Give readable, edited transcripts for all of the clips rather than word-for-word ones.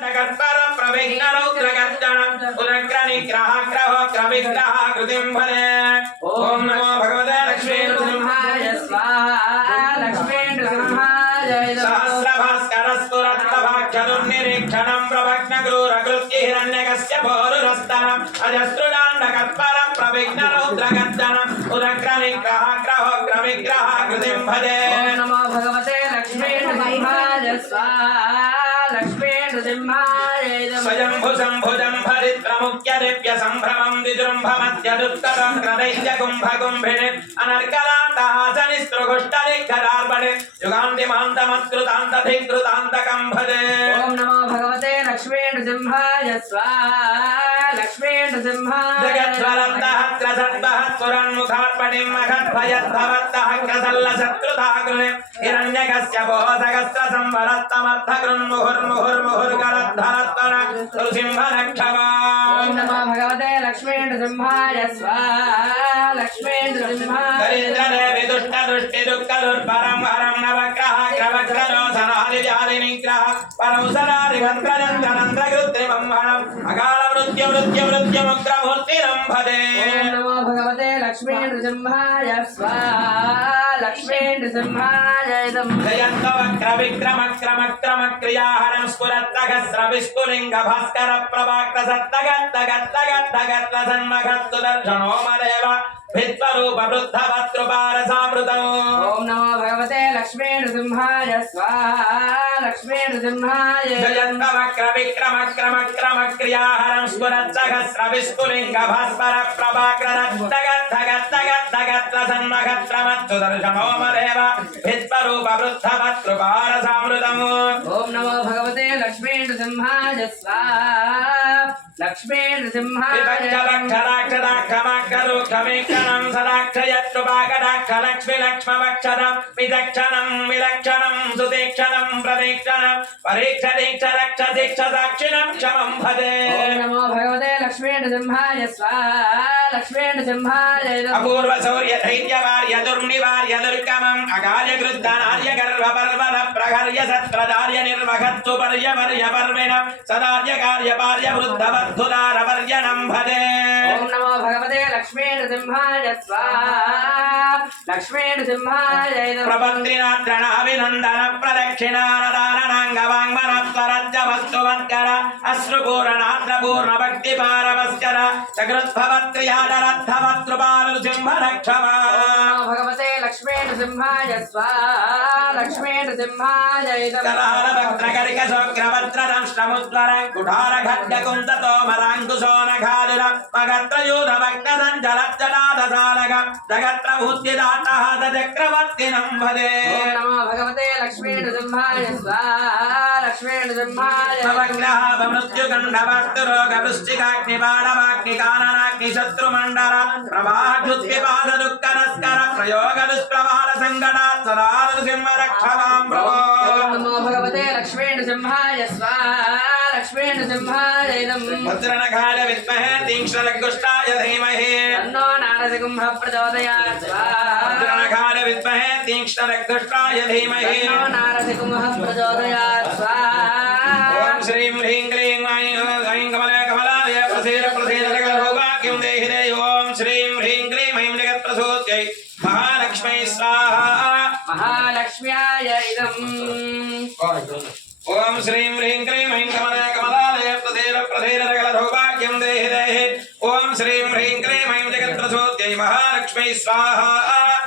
कर्पर प्रविघ्नरौद्रगर्जनम् उदग्रनिग्रहग्रहोग्रविग्रह कृतिं भजे। ॐ नमो भगवते लक्ष्मीनृसिंहाय स्वाहा। लक्ष्मीनृसिंहाय सहस्रभास्करस्तुरत्तभाक्षरुन्निरीक्षणं प्रभग्नगुरुरकृत्य हिरण्यकश्यपोरुरस्तनम् अजस्रुदाण्डकर्परं प्रविघ्नरौद्रगर्जनम् उदग्रनिग्रहग्रहोग्रविग्रह कृतिं भजे। ॐ नमो भगवते लक्ष्मीनृसिंहाय स्वाहा। स्वयंभु संभुजं भरित्रमुख्य दिव्य संभ्रमं विजृंभमत्यदुत्तरं क्रदैत्य कुंभकुंभिने अनर्गलान्तहासनिस्त्रुगुष्टलिखरार्पणे युगान्तिमान्तमत्कृतान्तधिकृतान्तकं भजे। ॐ नमो भगवते लक्ष्मीनृसिंहाय स्वाहा। लक्ष्मीनृसिंहाय जगद्वरन्दहस्रसद्वहस्फुरन्मुखार्पणिं महद्भयद्भवत्तहग्रसल्लशत्रुताग्रुणे हिरण्यकश्यपो सहस्रसंवरस्तमर्थकृन्मुहुर्मुहुर्मुहुर्गलद्धरत्वन नृसिंहनक्षमा। ॐ नमो भगवते लक्ष्मीनृसिंहाय स्वाहा। लक्ष्मीनृसिंहाय दरिद्रदेवि दुष्टदुष्टिदुःखदुर्भरं हरं नवग्रहग्रवग्रहोऽसनादिव्याधिनिग्रह परौसरादिभद्रजन्त्रनन्द्रकृत्रिमं हरम् अकालमृत्युमृत्युमृत्युमुग्रमूर्तिनं भजे। ॐ नमो भगवते लक्ष्मीनृसिंहाय स्वाहा। लक्ष्मीनृसिंहाय जयन्तवक्रविक्रमक्रमक्रमक्रियाहरं स्फुरत्तगस्रविस्फुलिङ्गभास्कर प्रभाकृसत्तगत्तगत्तगत्तगत्तसन्मखत्सुदर्शनो मदेव भित्वरूपवृद्धवत्कृपारसामृतम्। ॐ नमो भगवते लक्ष्मीनृसिंहाय स्वाहा। लक्ष्मीनृसिंहाय जयन्तवक्रविक्रमक्रमक्रमक्रियाहरं स्फुरत्तगस्रविस्फुलिङ्गभास्कर प्रभाकृसत्तगत्तगत्तगत्तसन्मखत्सुदर्शनो मदेव भित्वरूपवृद्धवत्कृपारसामृतम्। ॐ नमो भगवते लक्ष्मीनृसिंहाय स्वाहा। लक्ष्मीनृसिंहाय विभक्तवक्षराक्षदाक्षमाक्षरूक्षमीक्षणं सदाक्षयत्रुपाकटाक्षलक्ष्मीलक्ष्मवक्षरं विदक्षणं विलक्षणं सुतीक्षणं प्रतीक्षणं परीक्षदीक्षरक्षदीक्षसाक्षिणं क्षमं भजे। ॐ नमो भगवते लक्ष्मीनृसिंहाय स्वाहा। लक्ष्मीनृसिंहाय अपूर्व शौर्य धैर्यवार्य दुर्निवार्य दुर्गमम् अगार्य कृद्धनार्य गर्भपर्वत प्रहर्य सत्रदार्य निर्मखत्सु पर्यवर्य पर्विणं सदार्य कार्य पार्य वृद्धवद्धुदारवर्यणं भजे। ॐ नमो भगवते लक्ष्मीनृसिंहाय स्वाहा। लक्ष्मीनृसिंहाय प्रबन्धिनाद्रणाभिनन्दन प्रदक्षिणानदाननाङ्गवाङ्मनस्वरज्जवस्तुवत्कर अश्रुपूर्णाद्रपूर्णभक्तिपारवस्कर सकृद्भवत्रियादरद्धवत्कृपालुसिंहरक्षमा। भगवते लक्ष्मीनृसिंहाय स्वाहा। लक्ष्मीनृसिंहाय कलालभद्रकरिकशोग्रवज्रदंष्ट्रमुद्वरं कुठारखड्डकुन्दतोमराङ्कुशोनखादुरं मगत्रयूथभक्तदञ्जलज्जटादसालकं जगत्रभूत्यदाट्टहासचक्रवर्तिनं भजे। ॐ नमो भगवते लक्ष्मीनृसिंहाय स्वाहा। लक्ष्मीनृसिंहाय नवग्रहमृत्युगन्धवस्तुरोगवृश्चिकाग्निबाणवाग्निकाननाग्निशत्रुमण्डल प्रभाजुत्पिपाददुःखनस्कर प्रयोगदुष्प्रभालसङ्गणात् सदा नृसिंहरक्षमां प्रभो। ॐ नमो भगवते लक्ष्मीनृसिंहाय स्वाहा। लक्ष्मीनृसिंहाय भद्रनखाय विद्महे तीक्ष्णलङ्गुष्टाय धीमहि तन्नो नारसिंहः प्रचोदयात् स्वाहा। भद्रनखाय विद्महे तीक्ष्णलङ्गुष्टाय धीमहि तन्नो नारसिंहः प्रचोदयात् स्वाहा। ॐ श्रीं ह्रीं क्लीं ऐं कमले कमलाय प्रसीद प्रसीद सकलभोगाख्यं देहि देहि। ॐ श्रीं ह्रीं क्लीं ऐं जगत्प्रसूत्यै महालक्ष्मै स्वाहा। महालक्ष्म्याय इदम्। ॐ श्रीं ह्रीं क्लीं ऐं कमले कमलाय प्रसीद प्रसीद सकलभोगाख्यं देहि देहि। ॐ श्रीं ह्रीं क्लीं ऐं जगत्प्रसूत्यै महालक्ष्मै स्वाहा।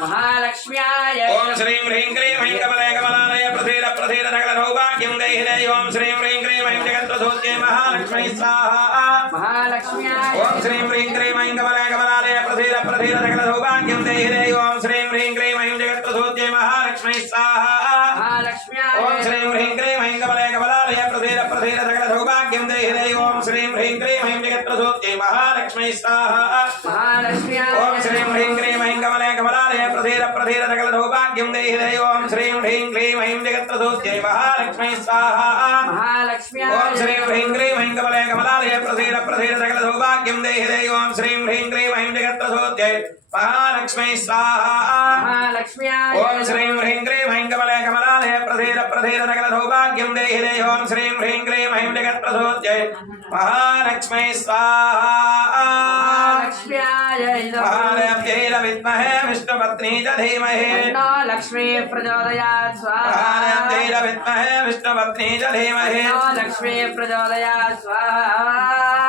महालक्ष्म्याय ॐ श्रीं ह्रीं क्लीं ऐं कमले कमलाय प्रसीद प्रसीद सकलभोगाख्यं देहि देहि। ॐ श्रीं ह्रीं क्लीं ऐं जगत्प्रसूत्यै महालक्ष्मै स्वाहा। महालक्ष्म्याय ॐ श्रीं ह्रीं क्लीं ऐं कमले कमलाय प्रसीद प्रसीद सकलभोगाख्यं देहि देहि। ॐ श्रीं ह्रीं क्लीं ऐं जगत्प्रसूत्यै महालक्ष्मै स्वाहा। महालक्ष्म्याय ॐ श्रीं ह्रीं क्लीं ऐं कमले कमलाय प्रसीद प्रसीद सकलभोगाख्यं देहि देहि। ॐ श्रीं ह्रीं क्लीं ऐं जगत्प्रसूत्यै महालक्ष्मै स्वाहा। महालक्ष्म्याय ॐ श्रीं ह्रीं क्लीं ऐं कमले कमलाय प्रसीद प्रधीर सकल सौभाग्यं देहि देहि ओम श्रीं ह्रीं क्लीं ऐं जगत्प्रसूत्यै महालक्ष्मी स्वाहा ओम श्रीं ह्रीं क्लीं ऐं कमले कमलालये प्रधीर प्रधीर सकल सौभाग्यं देहि देहि ओम श्रीं ह्रीं क्लीं ऐं जगत्प्रसूत्यै महालक्ष्मी स्वाहा ओम श्रीं ह्रीं क्लीं ऐं कमले कमलालये प्रधीर प्रधीर सकल सौभाग्यं देहि देहि ओम श्रीं ह्रीं क्लीं ऐं जगत्प्रसूत्यै महालक्ष्मी स्वाहा महालक्ष्म्यै विद्महे विष्णुपत्नी च धीमहि लक्ष्मी प्रचोदयात् स्वाहा महालक्ष्म्यै विद्महे विष्णुपत्नी च धीमहि लक्ष्मी प्रचोदयात् स्वाहा